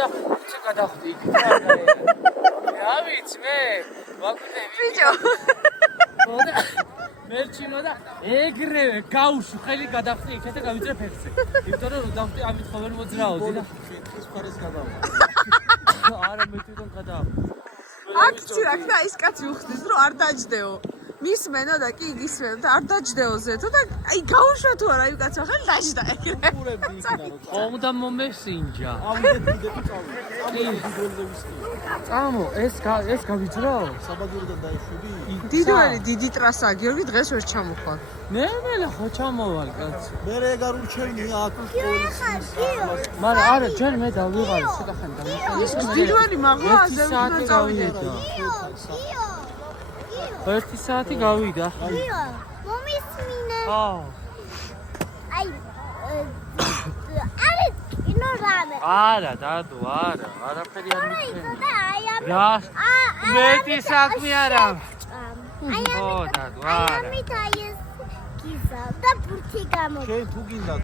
და უცე გადახდი იქ. რა ვიცი მე, ვაკვირდები. ბიჭო. მერჩინო და ეგრევე გაუშვი ხელი გადახდი იქ და გავიძრე ფეხზე. იმიტომ რომ დავხდი ამით ხოლმე მოძრაოდი და ეს ფარეს გადავა. არა მე თვითონ გადავა. აქ ცირაკ და ის კაცი უხდის რომ არ დაჯდეო. მისმენო და კი გისმენო და არ დაჯდეო ზეთო და აი გაუშვა თუ არა იმ კაცმა ხელი დაჯდა ეგრე. ყურები იქნა რომ ყომდა მომესინჯა. ავიდეთ ვიდეო წამო ეს გავიძრაო? საბაგურიდან დაიშვები. დიდველი დიდი ტრასაა გიორგი დღეს ვერ ჩამოხვალ. ნელ-ნელა ხო ჩამოვალ კაცი. მე ეგარ ურჩევნი აქ პოლიციის. მაგრამ არა ჯერ მე დავიღალე ცოტა ხანი დამიხალე. ის დიდველი მაღლაზე უნდა წავიდეთ. ერთი საათი გავიდა. მომისმინე. აუ. აი არა კინორამე. არა დადო არა არაფერი არ მიცემი. აი ამ რა მეტი საქმე არა. აი ო დადო არა. ამით აი ეს გიზა და ბურთი გამო. შენ თუ გინდა